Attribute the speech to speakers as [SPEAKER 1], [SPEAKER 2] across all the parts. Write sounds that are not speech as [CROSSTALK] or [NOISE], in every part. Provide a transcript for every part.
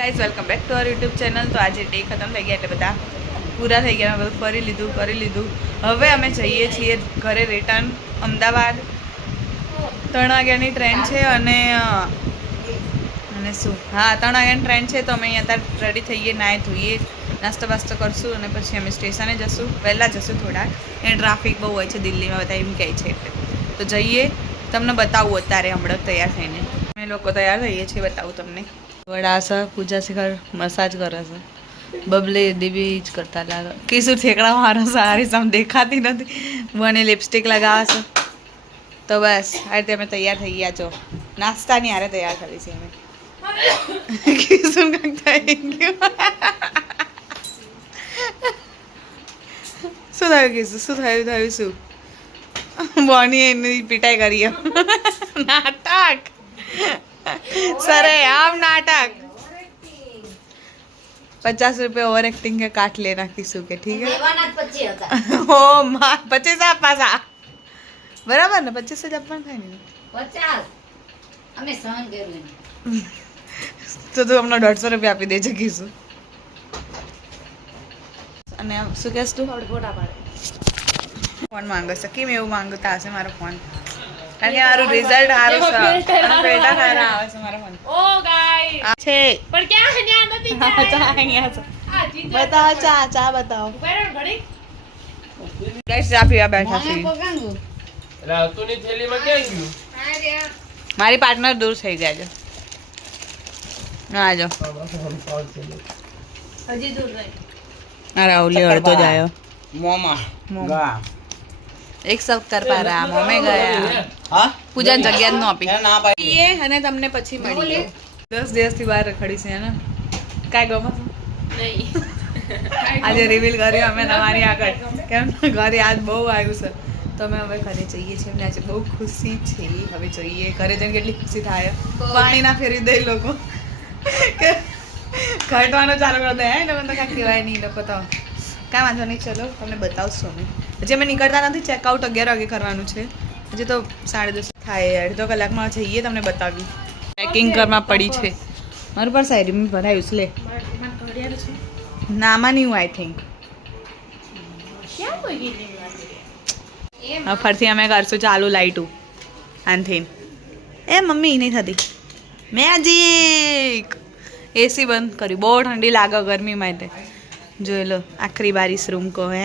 [SPEAKER 1] Guys welcome back to uh YouTube channel તો આજે day ખતમ થઈ ગયા એટલે બધા પૂરા થઈ ગયા. બધું ફરી લીધું કરી લીધું. હવે અમે જઈએ છીએ ઘરે રિટર્ન અમદાવાદ. ત્રણ વાગ્યાની ટ્રેન છે અને અને શું? હા, ત્રણ વાગ્યાની ટ્રેન છે તો અમે અહીંયા અત્યારે રેડી થઈએ, નાહી ધોઈએ, નાસ્તો બાસ્તો કરશું અને પછી અમે સ્ટેશને જશું. વહેલા જશું થોડાક. એ ટ્રાફિક બહુ હોય છે દિલ્હીમાં બધા એમ કહે છે એટલે. તો જઈએ. તમને બતાવું, અત્યારે હમણાં તૈયાર થઈને. અમે લોકો તૈયાર થઈએ છીએ, બતાવું તમને. વડા છે, પૂજા શિખર મસાજ કરે છે. બબલે દેવી જ કરતા લાગે. કીશું ઠેકડા મારો સારી સમ દેખાતી નથી. મને લિપસ્ટિક લગાવે છે. તો બસ, આ રીતે અમે તૈયાર થઈ ગયા છો. નાસ્તાની હારે તૈયાર કરી છે અમે. કિશોર કંઈક થઈ ગયું. શું થયું કીશું શું થયું થયું શું? બોની એની પીટાઈ કરી એમ. નાટક [LAUGHS] સરે આમ નાટક पचास रुपये ओवर एक्टिंग के काट लेना किसी के ठीक है
[SPEAKER 2] દેવાના જ પચીસ હતા
[SPEAKER 1] ઓ માં પચીસ આપવા બરાબર ને પચીસ જ આપવાનું થાય ને
[SPEAKER 2] પચાસ અમે સહન કર્યું એને.
[SPEAKER 1] તો તું હમણાં દોઢસો રૂપિયા આપી દેજે કીશું અને આમ શું કહેશ તું ફોન માંગે છે કેમ એવું માંગતા હશે મારો ફોન કારણ આરું મારું રિઝલ્ટ સારું છે. અને પેટા સારા આવે. છે મારા મન
[SPEAKER 3] ઓ ગાય
[SPEAKER 1] છે.
[SPEAKER 3] પણ ક્યાં છે? ન્યા નથી [LAUGHS]
[SPEAKER 1] હા, ચા અહીંયા છે. બતાવો ચા ચા બતાવો.
[SPEAKER 3] ઘડી.
[SPEAKER 1] ગાઈસ ચા પીવા બેઠા છે
[SPEAKER 2] એટલે
[SPEAKER 4] અતુની થેલીમાં ક્યાં ગયું?
[SPEAKER 1] મારી પાર્ટનર દૂર થઈ ગયા છે. ના જો.
[SPEAKER 3] હજી દૂર રહી.
[SPEAKER 1] અરે ઓલી અડતો જ આવ્યો.
[SPEAKER 4] મોમા.
[SPEAKER 1] મોમ. એક સપ્તાહ પર આ મમે ગયા.
[SPEAKER 4] હા?
[SPEAKER 1] પૂજાની જગ્યા જ ન આપી.
[SPEAKER 4] ના પાડી.
[SPEAKER 1] એ અને તમને પછી મળીએ દસ દિવસથી બહાર રખડી છે ને? કાંઈ ગમો
[SPEAKER 3] નહીં. [LAUGHS]
[SPEAKER 1] આજે રિવીલ કર્યું અમે તમારી આગળ. કેમ? ઘરે આજ બહુ આવ્યું છે. તો અમે હવે ઘરે જઈએ છીએ અમને આજે બહુ ખુશી છે. હવે જોઈએ. ઘરે જઈને કેટલી ખુશી થાય. પાણી ના ફેરવી દે લોકો. કે ઘટવાનો ચાલુ કરી દે. હે લોકો તો કાંઈ કહેવાય નહીં એ લોકો તો. કાંઈ વાંધો નહીં ચલો તમને બતાવશું અમે. હજી અમે નીકળતા નથી ચેકઆઉટ અગિયાર વાગે કરવાનું છે. હજી તો સાડા દસ થાય અડધો કલાકમાં જઈએ તમને બતાવી. પેકિંગ કરવા પડી છે. મારું પણ સાહેબ મેં ભરાયું છે લે. નામાં નહીં હું આઈ થિંક હવે ફરથી અમે કરશું ચાલુ લાઈટું આનથી એ મમ્મી નહીં થતી. મેજિક એસી બંધ કર્યું. બહુ ઠંડી લાગે ગરમી માટે. જોઈ લો આખરી બારીસ રૂમ કહો હે.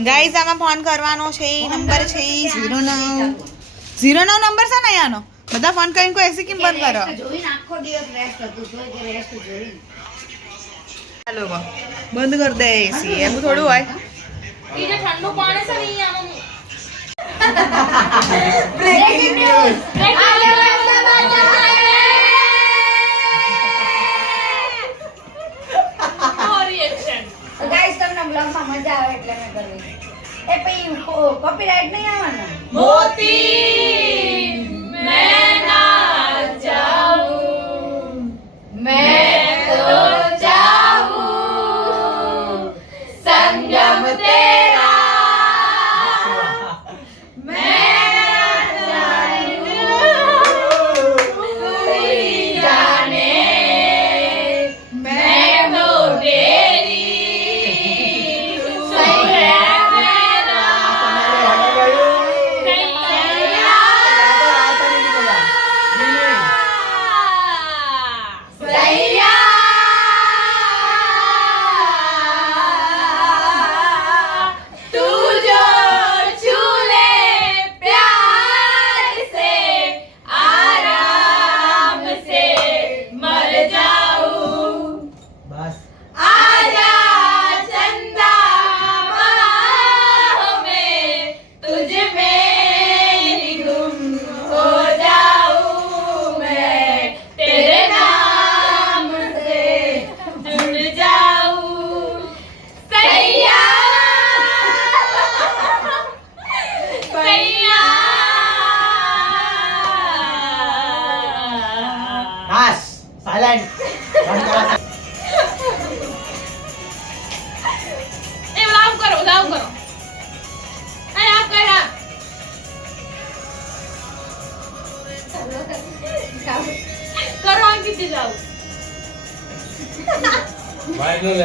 [SPEAKER 1] ગાઈઝ આમાં ફોન કરવાનો છે નંબર છે ઝીરો નવ ઝીરો નવ નંબર છે ને અહીંયાનો બધા ફોન કરીને કોઈ એસી કેમ બંધ કરો?
[SPEAKER 2] રેસ્ટ જોઈને દિવસ રેસ્ટ હતું તોય કે રેસ્ટ જોઈને
[SPEAKER 1] ચાલો બંધ કરી દે એસી એવું થોડું હોય.
[SPEAKER 3] ઠંડુ પાણી છે ને ઈ આમાં
[SPEAKER 2] guys, મજા આવે એટલે મેં કરવી એ પછી કોપીરાઈટ નહીં આવવાનું?
[SPEAKER 3] મોતી
[SPEAKER 4] આગળ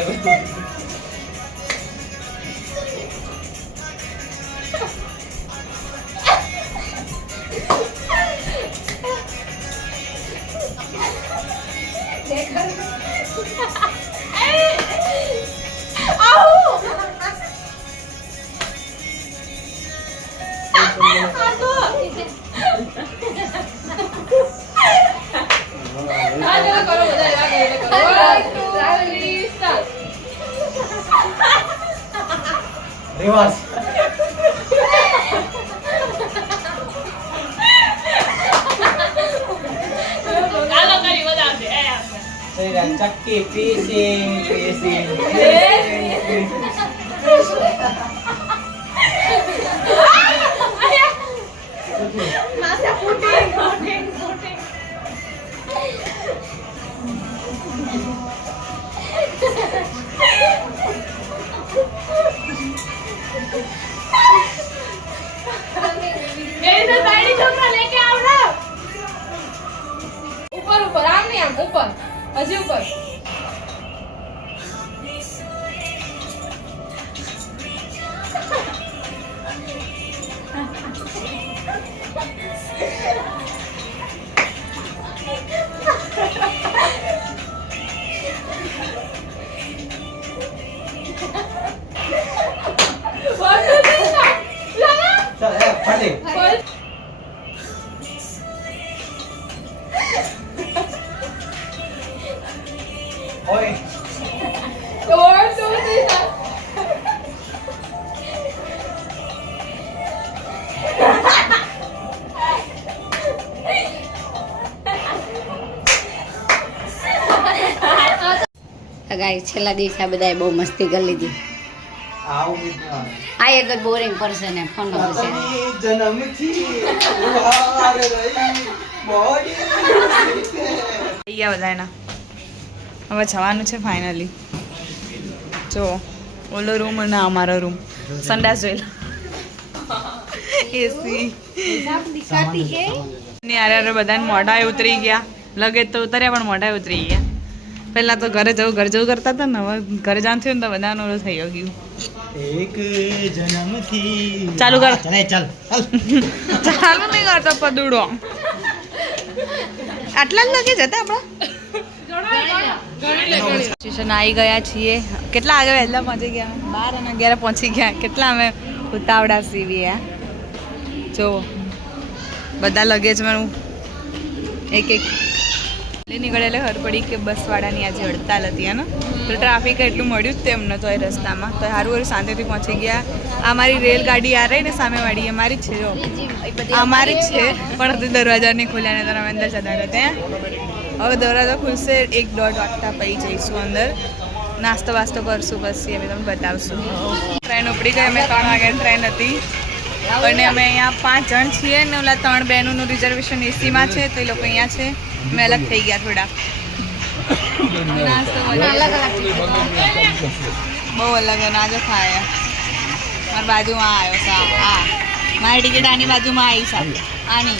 [SPEAKER 4] રિવર્સ.
[SPEAKER 3] ચાલો કરી બધા આવશે એ આવશે. Three,
[SPEAKER 2] ગાય છેલ્લા દિવસે આ બધાએ બહુ મસ્તી કરી લીધી. આ એક જ બોરિંગ પર્સન એ ફોન છે.
[SPEAKER 4] અતની જન્મથી ઉહાર રહી બોડી
[SPEAKER 1] થઈ ગયા હવે જવાનું છે ફાઇનલી જો ઓલો રૂમ અને અમારો રૂમ સંડાસ જોઈ એસી ની યાર બધાને મોઢા ઉતરી ગયા. લગેજ તો ઉતર્યા પણ મોઢા ઉતરી ગયા. પહેલા તો ઘરે જવું ઘર જવું કરતા હતા ને હવે ઘરે જાણ થયું ને તો બધાનું ઓલું થઈ ગયું.
[SPEAKER 4] એક જન્મથી.
[SPEAKER 1] ચાલુ કર.
[SPEAKER 4] ચાલ ચાલ ચાલ
[SPEAKER 1] નહીં કરતો પદુડો. આટલા જ લગેજ હતા આપણા? સ્ટેશન આવી ગયા છીએ. કેટલા આગળ વહેલા પહોંચી ગયા? બાર અને અગિયાર પહોંચી ગયા. કેટલા અમે ઉતાવળા સીવીએ જો બધા લગેજ મારું એક એક એટલે નીકળે એટલે ખબર પડી કે બસવાળાની આજે હડતાલ હતી એનો તો ટ્રાફિક એટલું મળ્યું જ તેમને તો એ રસ્તામાં. તો સારું સારું શાંતિથી પહોંચી ગયા. આ મારી રેલગાડી આ રહી ને સામેવાળી, એ મારી છે, જો. આ મારી જ છે, પણ હજી દરવાજા નહીં ખોલ્યા ને તમે અંદર જતા હતા ત્યાં હવે દરવાજો ખુલશે, એક દોઢ વાગતા પછી જઈશું અંદર. નાસ્તો વાસ્તો કરશું પછી અમે તમને બતાવશું. ટ્રેન ઉપડી ગઈ, અમે ત્રણ વાગ્યાની ટ્રેન હતી. અને અમે અહીંયા પાંચ જણ છીએ ને ઓલા ત્રણ બહેનોનું રિઝર્વેશન એસીમાં છે, તો એ લોકો અહીંયા છે. અમે અલગ થઈ ગયા થોડા. બહુ અલગ નાજો ખાય. મારી બાજુમાં આવ્યો સા આ મારી ટિકિટ આની બાજુમાં આવી સા આની.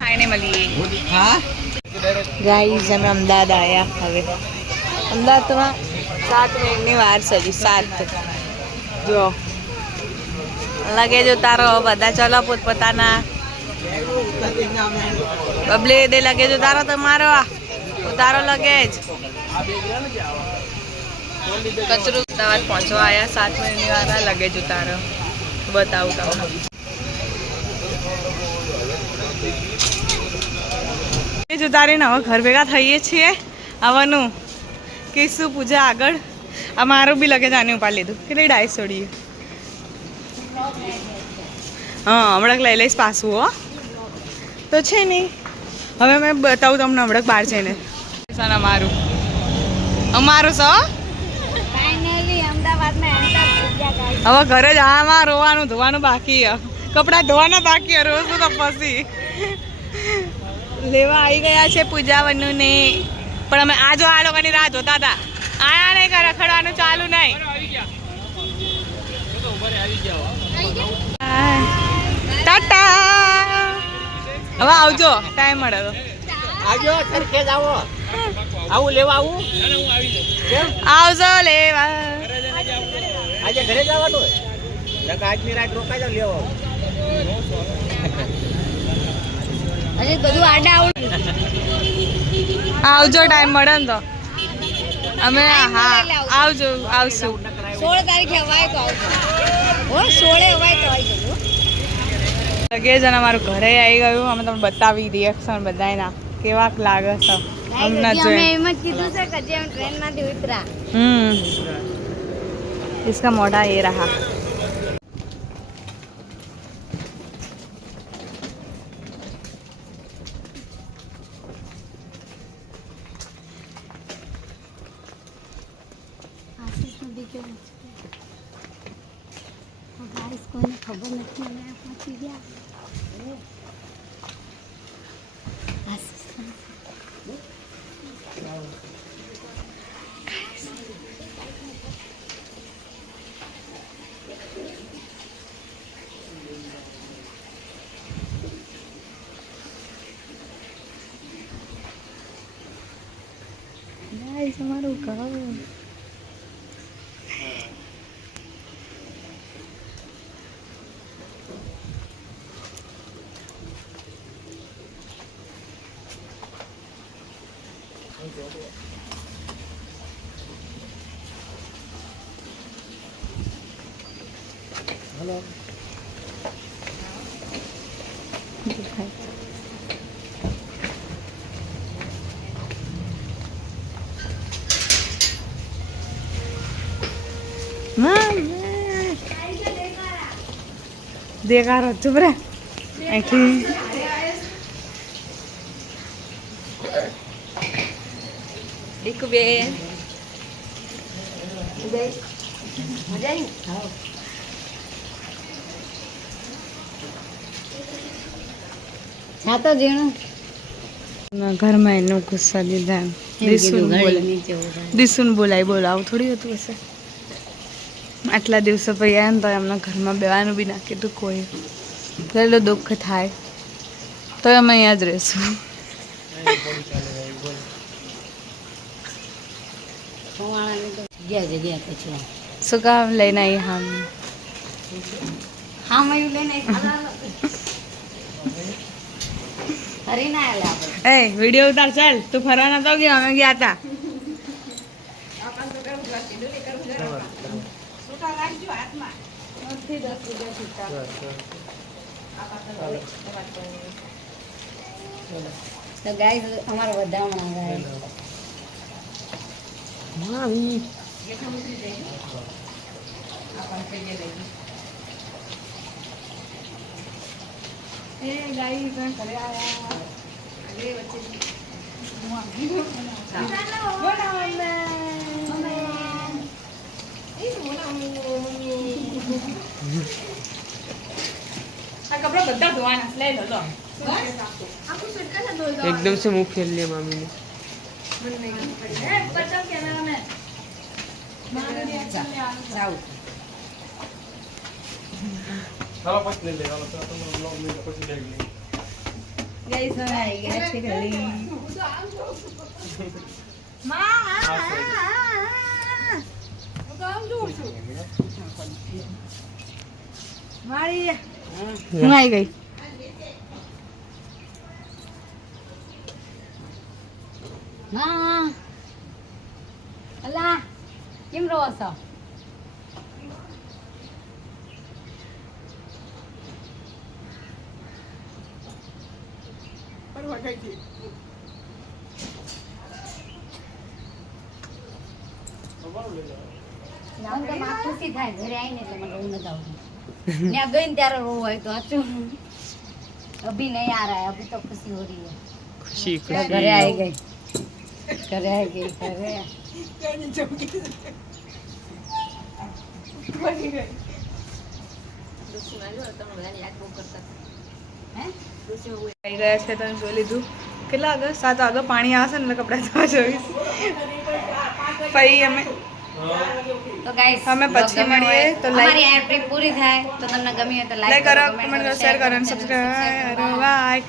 [SPEAKER 1] ખાઈને મળીએ. ગાઈઝ અમે અમદાવાદ આવ્યા હવે. અમદાવાદમાં સાત મિનિટની વાર સજી સાત. જો. લગે જો તારો બધા ચલો પોતપોતાના. બબલે દે લગેજ ઉતારો તો મારો ઉતારો લગેજ કચરું અમદાવાદ પહોંચવા આવ્યા સાત મિનિટની વાર લગેજ ઉતારો બતાવું તમને. લગેજ ઉતારીને હવે ઘર ભેગા થઈએ છીએ. આવવાનું. કે શું પૂજા આગળ. આ મારું બી લગેજ આને ઉપાડી લીધું. કેટલી ડાયસ છોડીએ હા, હમણાં લઈ લઈશ પાછું, હો. તો છે નહીં. હવે મેં બતાવું તમને હમણાં બહાર જઈને. અમારું અમારું સો
[SPEAKER 2] ફાઇનલી અમદાવાદમાં એન્ટર થઈ ગયા ગાઈસ
[SPEAKER 1] હવે ઘરે જ આમાં રોવાનું ધોવાનું બાકી હે કપડાં ધોવાના બાકી રોજ તો પછી લેવા આવી ગયા છે પૂજા ને પણ અમે આ જો આ લોકોની રાહ જોતા હતા. આયા નહીં કરે રખડવાનું ચાલુ નહીં. ટાટા હવે આવજો. ટાઈમ મળે તો
[SPEAKER 4] આવજો સરખે આવો આવું લેવા આવું?
[SPEAKER 1] આવજો લેવા.
[SPEAKER 4] આજે ઘરે જવાનું હોય? આજની રાત રોકાઈ જાવ લેવા.
[SPEAKER 2] બધું આડા
[SPEAKER 1] આવજો ટાઈમ મળે ને તો. અમે હા આવજો. આવશું.
[SPEAKER 2] સોળ તારીખે અવાય તો આવજો. સોળે અવાય તો આવી જજો
[SPEAKER 1] લગે જ અને અમારું ઘરે આવી ગયું અમે તમને બતાવી રિએક્શન બધાયના કેવાક લાગે છે અમને
[SPEAKER 2] અમે
[SPEAKER 1] જોઈ
[SPEAKER 2] એમ જ કીધું છે કે હજી અમે ટ્રેનમાંથી ઉતરા
[SPEAKER 1] हम्म इसका मोटा ये रहा દેખારો ચુપ રે. બે
[SPEAKER 2] મજા આવી હા જીણું
[SPEAKER 1] ઘરમાં એનો ગુસ્સા લીધા દિસુન બોલાય દિસુન બોલાય બોલો આવું થોડી હતું હશે? આટલા દિવસો પછી ને તો એમના ઘરમાં બેવાનું બી ના કીધું કોઈ. એટલું દુઃખ થાય. તો અમે અહીંયા જ રહીશું. શું કામ લઈને આવી હા
[SPEAKER 2] હા લઈને [LAUGHS] ફરી ના આવેલા આપણે
[SPEAKER 1] એ વીડિયો ઉતાર ચાલ. તું ફરવાના તો ગયો અમે ગયા હતા
[SPEAKER 2] તો. ગાઈસ અમારો વધામણા ગાય
[SPEAKER 1] આ કપડા બધા ધોવાના લઈ લો લો
[SPEAKER 3] एकदम से मुंह फेर लिया मामी ने
[SPEAKER 2] જાઉં
[SPEAKER 1] ગાઈસ હવે આવી ગયા છે ઘરે હું આવી ગઈ
[SPEAKER 2] હા અલા કેમ રહો છો ખાઈ છે થાય ઘરે આવીને એટલે મને ઊંઘ આવતી. ત્યાં ગઈ ને ત્યારે રોવું હોય તો હતું અભી નહીં આ રહ્યા અભી તો ખુશી હો રહી ખુશી
[SPEAKER 3] ખુશી.
[SPEAKER 2] ઘરે આવી ગઈ. ઘરે આવી ગઈ ઘરે. કેની ચમકી બની ગઈ. દુશ્મન તમે બધા યાદ બહુ કરતા. હે?
[SPEAKER 1] આવી ગયા છે તમે જોઈ લીધું. કેટલા આગળ સાત આગળ પાણી આવશે ને કપડાં ધોવા જોઈશ. પછી અમે
[SPEAKER 2] તો ગાઈસ
[SPEAKER 1] અમે પછી મળીએ તો
[SPEAKER 2] અમારી આ ટ્રીપ પૂરી થાય. તો તમને ગમી હોય તો
[SPEAKER 1] લાઈક કરો કમેન્ટ કરો શેર કરો અને બાય